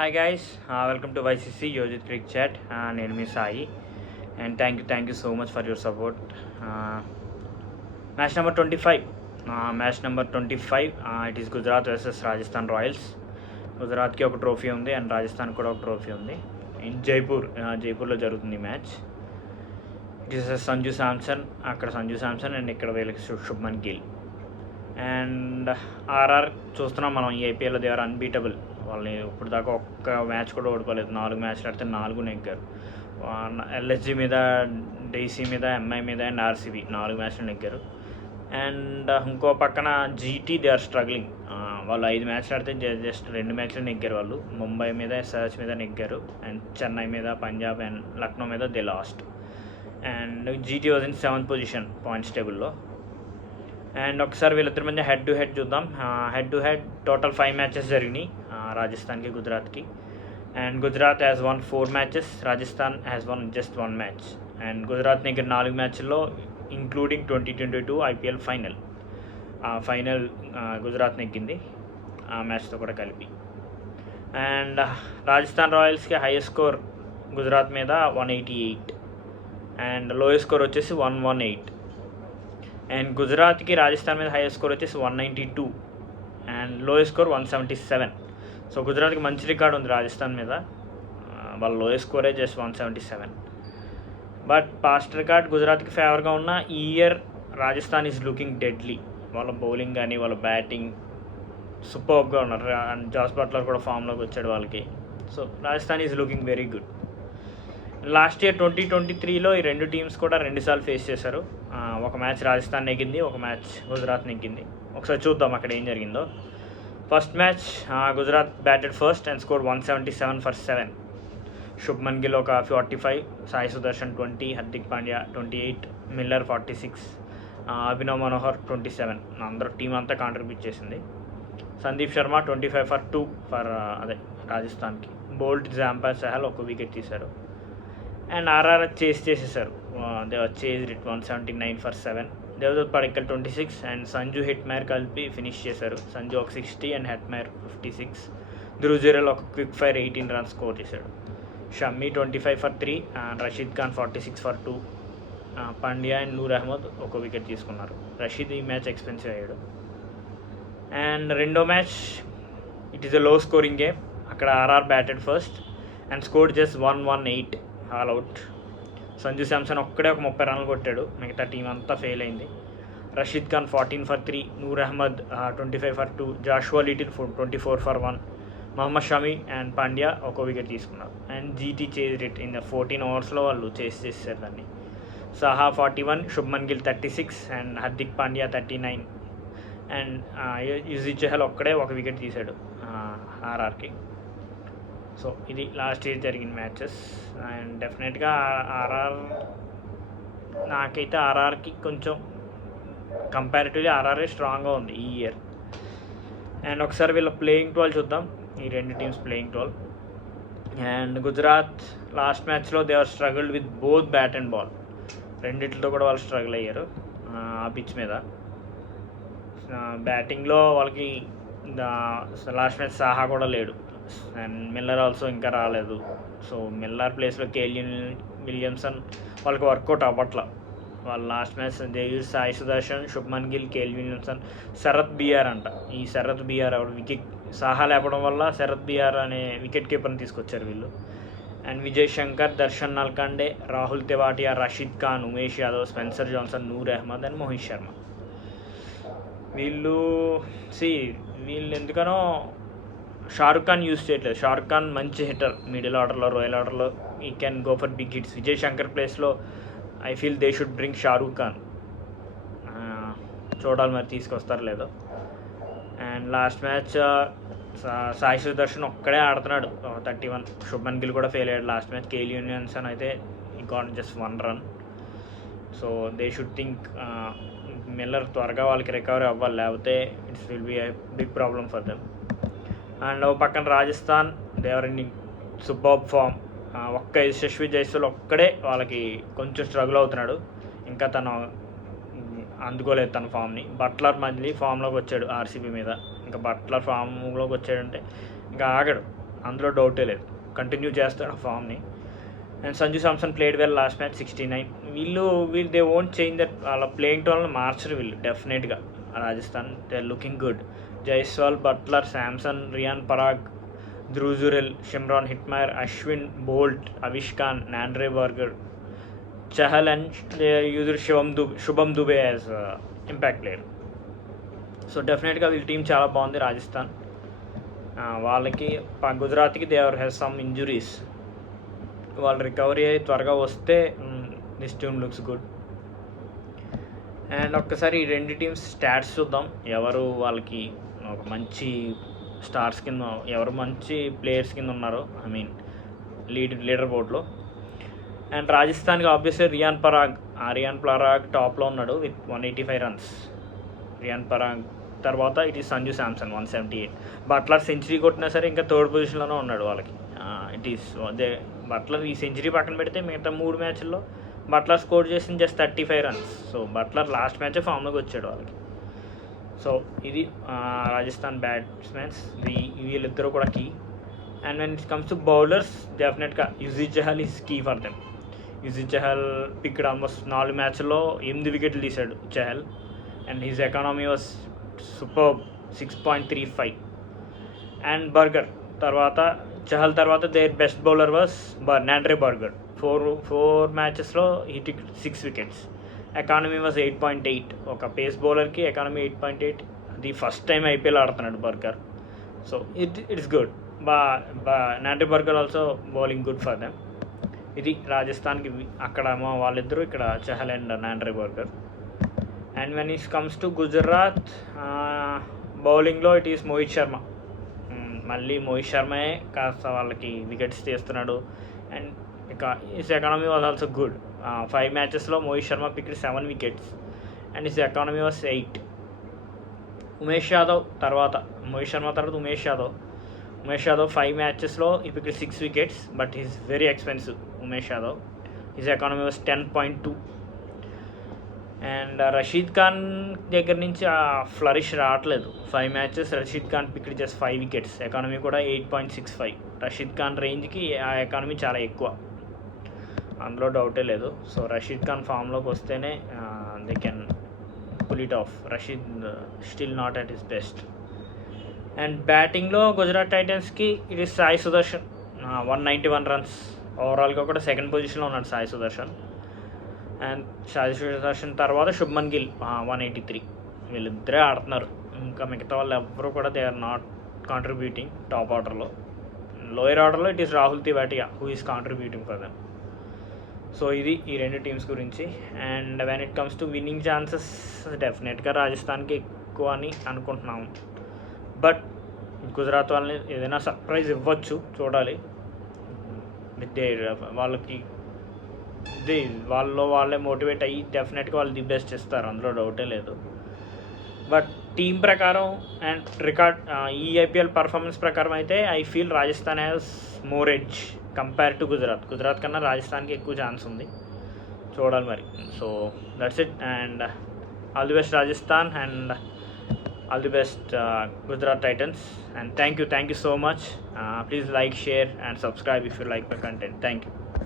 Hi guys, welcome to YCC Yojit Cricket Chat. నేను మీ Sai and thank you so much for your support. Match number 25. It is Gujarat versus Rajasthan Royals. గుజరాత్కి ఒక trophy ఉంది and Rajasthan కూడా ఒక trophy ఉంది. In జైపూర్లో జరుగుతుంది ఈ match. It is Sanju Samson, అక్కడ సంజు శాంసన్ అండ్ ఇక్కడ వీళ్ళకి శుభ్మన్ గిల్. అండ్ ఆర్ఆర్ చూస్తున్నాం మనం ఈ ఐపీఎల్లో దే ఆర్ అన్బీటబుల్. వాళ్ళని ఇప్పుడు దాకా ఒక్క మ్యాచ్ కూడా ఓడిపోలేదు. 4 మ్యాచ్లు ఆడితే 4 నెగ్గారు. ఎల్ఎస్జీ మీద, డీసీ మీద, ఎంఐ మీద అండ్ ఆర్సీబీ 4 మ్యాచ్లు నెగ్గారు. అండ్ ఇంకో పక్కన జీటీ దే ఆర్ స్ట్రగ్లింగ్. వాళ్ళు 5 మ్యాచ్లు ఆడితే జస్ట్ 2 మ్యాచ్లు నెగ్గారు. వాళ్ళు ముంబై మీద, ఎస్ఆర్హెచ్ మీద నెగ్గారు అండ్ చెన్నై మీద, పంజాబ్ అండ్ లక్నో మీద they lost. And GT was in 7th position points టేబుల్లో. అండ్ ఒకసారి వీళ్ళిద్దరి మధ్య హెడ్ టు హెడ్ చూద్దాం. Head to head total 5 matches జరిగినాయి రాజస్థాన్కి, గుజరాత్కి. And Gujarat has won 4 matches, Rajasthan has won just 1 match. And Gujarat నెగ్గిన 4 మ్యాచ్ల్లో ఇంక్లూడింగ్ 2022 ఐపీఎల్ ఫైనల్ గుజరాత్ నెగ్గింది ఆ మ్యాచ్తో కూడా కలిపి. అండ్ రాజస్థాన్ రాయల్స్కి హైయెస్ట్ స్కోర్ గుజరాత్ మీద 188 అండ్ లోయెస్ట్ స్కోర్ వచ్చేసి 118. అండ్ గుజరాత్కి రాజస్థాన్ మీద హైయెస్ట్ స్కోర్ వచ్చేసి 192 అండ్ లోయెస్ట్ స్కోర్ 177. సో గుజరాత్కి మంచి రికార్డ్ ఉంది రాజస్థాన్ మీద. వాళ్ళ లోయెస్ట్ స్కోరే జస్ట్ 177. బట్ పాస్ట్ రికార్డ్ గుజరాత్కి ఫేవర్గా ఉన్న ఈ year Rajasthan is looking deadly. వాళ్ళ బౌలింగ్ కానీ వాళ్ళ బ్యాటింగ్ సూపర్గా ఉన్నారు. అండ్ జాస్ బట్లర్ కూడా ఫామ్లోకి వచ్చాడు వాళ్ళకి. So Rajasthan is looking very good. Last year 2023లో ఈ 2 టీమ్స్ కూడా 2 సార్లు ఫేస్ చేశారు. ఒక మ్యాచ్ రాజస్థాన్ నెగ్గింది, ఒక మ్యాచ్ గుజరాత్ నెగ్గింది. ఒకసారి చూద్దాం అక్కడ ఏం జరిగిందో. First match Gujarat batted first and score 177 for 7. Shubman Gill ఒక 45, సాయి సుదర్శన్ 20, హార్దిక్ పాండ్యా 28, మిల్లర్ 46, అభినవ్ మనోహర్ 27. అందరూ టీం అంతా కాంట్రిబ్యూట్ చేసింది. సందీప్ శర్మ 25 for 2 ఫర్ రాజస్థాన్కి. బోల్ట్, జాంపా, సహల్ ఒక వికెట్ తీశారు. అండ్ ఆర్ఆర్ చేసేసారు. They chase it 179 for 7. Devdutt Padikkal 26 and Sanju Hetmyer కలిపి ఫినిష్ చేశారు. సంజు ఒక 60 అండ్ హిట్మైర్ 56. ధ్రువ్ జురేల్ ఒక క్విక్ ఫైర్ 18 runs స్కోర్ చేశాడు. Shami 25 for 3 and Rashid Khan 46 for 2. Pandya and Noor Ahmad ఒక వికెట్ తీసుకున్నారు. రషీద్ ఈ మ్యాచ్ ఎక్స్పెన్సివ్ అయ్యాడు. అండ్ రెండో match it is a low scoring game. అక్కడ RR batted first and scored just 118 all out. Sanju Samson ఒక్కడే ఒక 30 రన్లు కొట్టాడు. మిగతా టీం అంతా ఫెయిల్ అయింది. Rashid Khan 14 for 3, Noor Ahmad 25 for 2, Joshua Little 24 for 1, Mohammed Shami and Pandya ఒక వికెట్ తీసుకున్నారు. And GT chase it in 14 ఓవర్స్లో వాళ్ళు చేసేసారు దాన్ని. సాహా 41, శుభ్మన్ గిల్ 36 అండ్ హార్దిక్ పాండ్యా 39 అండ్ యుజీ చహల్ ఒక్కడే ఒక వికెట్ తీశాడు ఆర్ఆర్కి. సో ఇది లాస్ట్ ఇయర్ జరిగిన మ్యాచెస్. అండ్ డెఫినెట్గా నాకైతే ఆర్ఆర్కి కొంచెం కంపారిటివ్లీ ఆర్ఆర్ఏ స్ట్రాంగ్గా ఉంది ఈ ఇయర్. అండ్ ఒకసారి వీళ్ళ ప్లేయింగ్ 12 చూద్దాం, ఈ 2 teams playing 12. And Gujarat last మ్యాచ్లో they are struggled with both bat and ball. రెండిట్లతో కూడా వాళ్ళు స్ట్రగుల్ అయ్యారు ఆ పిచ్ మీద. బ్యాటింగ్లో వాళ్ళకి లాస్ట్ మ్యాచ్ సాహా కూడా లేడు అండ్ మిల్లర్ ఆల్సో ఇంకా రాలేదు. సో మిల్లర్ ప్లేస్లో కేఎల్ విలియమ్సన్ వాళ్ళకి వర్కౌట్ అవ్వట్ల. వాళ్ళు last match Sai Sudharsan, Shubman Gill, KL Williamson, Sharath BR అంట. ఈ శరత్ బిఆర్ వికెట్ సాహా లేపడం వల్ల శరత్ బిఆర్ అనే వికెట్ కీపర్ని తీసుకొచ్చారు వీళ్ళు. And Vijay Shankar, Darshan Nalkande, Rahul Tewatia, Rashid Khan, Umesh Yadav, Spencer Johnson, Noor Ahmad and Mohit Sharma. వీళ్ళు ఎందుకనో షారుఖ్ ఖాన్ యూజ్ చేయట్లేదు. షారుఖ్ ఖాన్ మంచి హిట్టర్, మిడిల్ ఆర్డర్లో, రోయల్ ఆర్డర్లో he can go for big hits. Vijay Shankar ప్లేస్లో I feel they should bring Shahrukh Khan. చూడాలి మరి తీసుకొస్తారో లేదో. And last match Sai Sudharsan ఒక్కడే ఆడుతున్నాడు 31. శుభ్మన్ గిల్ కూడా ఫెయిల్ అయ్యాడు లాస్ట్ మ్యాచ్. కేఎల్ విలియమ్సన్ అయితే got just 1 run. So they should think Miller త్వరగా వాళ్ళకి రికవరీ అవ్వాలి, లేకపోతే it's will be a big problem for them. And పక్కన Rajasthan they are in superb form. ఒక్క యశస్వి జైస్వాల్ ఒక్కడే వాళ్ళకి కొంచెం స్ట్రగుల్ అవుతున్నాడు, ఇంకా తను అందుకోలేదు తన ఫామ్ని. బట్లర్ మళ్ళీ ఫామ్లోకి వచ్చాడు ఆర్సీబీ మీద. ఇంకా బట్లర్ ఫామ్లోకి వచ్చాడంటే ఇంకా ఆగడు. అందులో డౌటే లేదు. కంటిన్యూ చేస్తాడు ఆ ఫామ్ని. And Sanju Samson played well last match 69. వీళ్ళు దే వోంట్ చేంజ్ దట్, వాళ్ళ ప్లేయింగ్ టోన్లో మార్చరు వీళ్ళు డెఫినెట్గా. Rajasthan they are looking good. Jaiswal, Buttler, Samson, Riyan Parag, Dhruv Shimron Hetmyer, Ashwin, Boult, Avesh Khan, Nandre Burger, Chahal and యూజర్ Shubham Dubey as impact player. So డెఫినెట్గా వీళ్ళ టీం చాలా బాగుంది రాజస్థాన్. వాళ్ళకి గుజరాత్కి they are has some injuries. వాళ్ళు రికవరీ అయ్యి త్వరగా వస్తే this team looks good. And ఒక్కసారి ఈ రెండు టీమ్స్ స్టాట్స్ చూద్దాం. ఎవరు వాళ్ళకి ఒక మంచి స్టార్స్ కింద, ఎవరు మంచి ప్లేయర్స్ కింద ఉన్నారో, ఐ మీన్ లీడర్ బోర్డ్లో. అండ్ రాజస్థాన్కి ఆబ్వియస్లీ రియాన్ పరాగ్ టాప్లో ఉన్నాడు విత్ 185 runs. రియాన్ పరాగ్ తర్వాత it is Sanju Samson 178. Buttler century కొట్టినా సరే ఇంకా థర్డ్ పొజిషన్లోనే ఉన్నాడు వాళ్ళకి. ఇట్ ఈస్ బట్లర్ ఈ సెంచరీ పక్కన పెడితే మిగతా 3 మ్యాచ్ల్లో బట్లర్ స్కోర్ చేసింది just 35 runs. So Buttler last మ్యాచే ఫామ్లోకి వచ్చాడు వాళ్ళకి. సో ఇది రాజస్థాన్ బ్యాట్స్మెన్స్, వీళ్ళిద్దరూ కూడా key. And when it comes to bowlers, డెఫినెట్గా Yuzvendra Chahal is key for them. Yuzvendra Chahal picked almost 4 మ్యాచ్ల్లో 8 వికెట్లు తీశాడు Chahal. And his economy was super 6.35. And Burger తర్వాత, చహల్ తర్వాత their best bowler was Nandre Burger. 4 మ్యాచెస్లో he took 6 wickets. Economy was 8.8. ఒక pace బౌలర్కి economy 8.8. అది ఫస్ట్ టైం ఐపీఎల్ ఆడుతున్నాడు Burger. So it's good. Nandre Burger also bowling good for them. ఇది రాజస్థాన్కి అక్కడ వాళ్ళిద్దరూ, ఇక్కడ Chahal and Nandre burger. And when it comes to Gujarat, బౌలింగ్లో ఇట్ ఈస్ మోహిత్ శర్మ. మళ్ళీ మోహిత్ శర్మే కాస్త వాళ్ళకి వికెట్స్ తీస్తున్నాడు. అండ్ ఇక his economy was also good. 5 మ్యాచెస్లో Mohit Sharma picked 7 wickets and his economy was 8. Umesh Yadav తర్వాత, మోహిత్ శర్మ తర్వాత ఉమేష్ యాదవ్ 5 మ్యాచెస్లో he picked 6 wickets, but is very expensive Umesh Yadav. His economy was 10.2. And Rashid Khan దగ్గర నుంచి ఆ ఫ్లరిష్ రావట్లేదు. 5 matches Rashid Khan picked just 5 wickets, economy కూడా 8.65. రషీద్ ఖాన్ రేంజ్కి ఆ ఎకానమీ చాలా ఎక్కువ, అందులో డౌటే లేదు. సో రషీద్ ఖాన్ ఫామ్లోకి వస్తేనే they can pull it off. Rashid still not at his best. And బ్యాటింగ్లో గుజరాత్ టైటన్స్కి it is Sai Sudharsan, 191 runs. ఓవరాల్గా కూడా సెకండ్ పొజిషన్లో ఉన్నాడు సాయి సుదర్శన్. అండ్ సాయి సుదర్శన్ తర్వాత శుభ్మన్ గిల్ 183. వీళ్ళిద్దరే ఆడుతున్నారు, ఇంకా మిగతా వాళ్ళు ఎవరు కూడా they are not contributing top ఆర్డర్లో. లోయర్ ఆర్డర్లో it is Rahul Tewatia who is contributing for them. So ఇది ఈ రెండు టీమ్స్ గురించి. And when it comes to winning chances, డెఫినెట్గా రాజస్థాన్కి ఎక్కువ అని అనుకుంటున్నాము. బట్ గుజరాత్ వాళ్ళని ఏదైనా సర్ప్రైజ్ ఇవ్వచ్చు, చూడాలి. వాళ్ళకి వాళ్ళే మోటివేట్ అయ్యి డెఫినెట్గా వాళ్ళు ది బెస్ట్ ఇస్తారు, అందులో డౌటే లేదు. బట్ టీం ప్రకారం అండ్ రికార్డ్ ఈ ఐపీఎల్ పర్ఫార్మెన్స్ ప్రకారం అయితే I feel Rajasthan has more edge compare to Gujarat కన్నా రాజస్థాన్కి ఎక్కువ ఛాన్స్ ఉంది, చూడాలి మరి. So that's it. And all the best Rajasthan and all the best Gujarat Titans. And thank you so much. Please like, share and subscribe if you like my content. Thank you.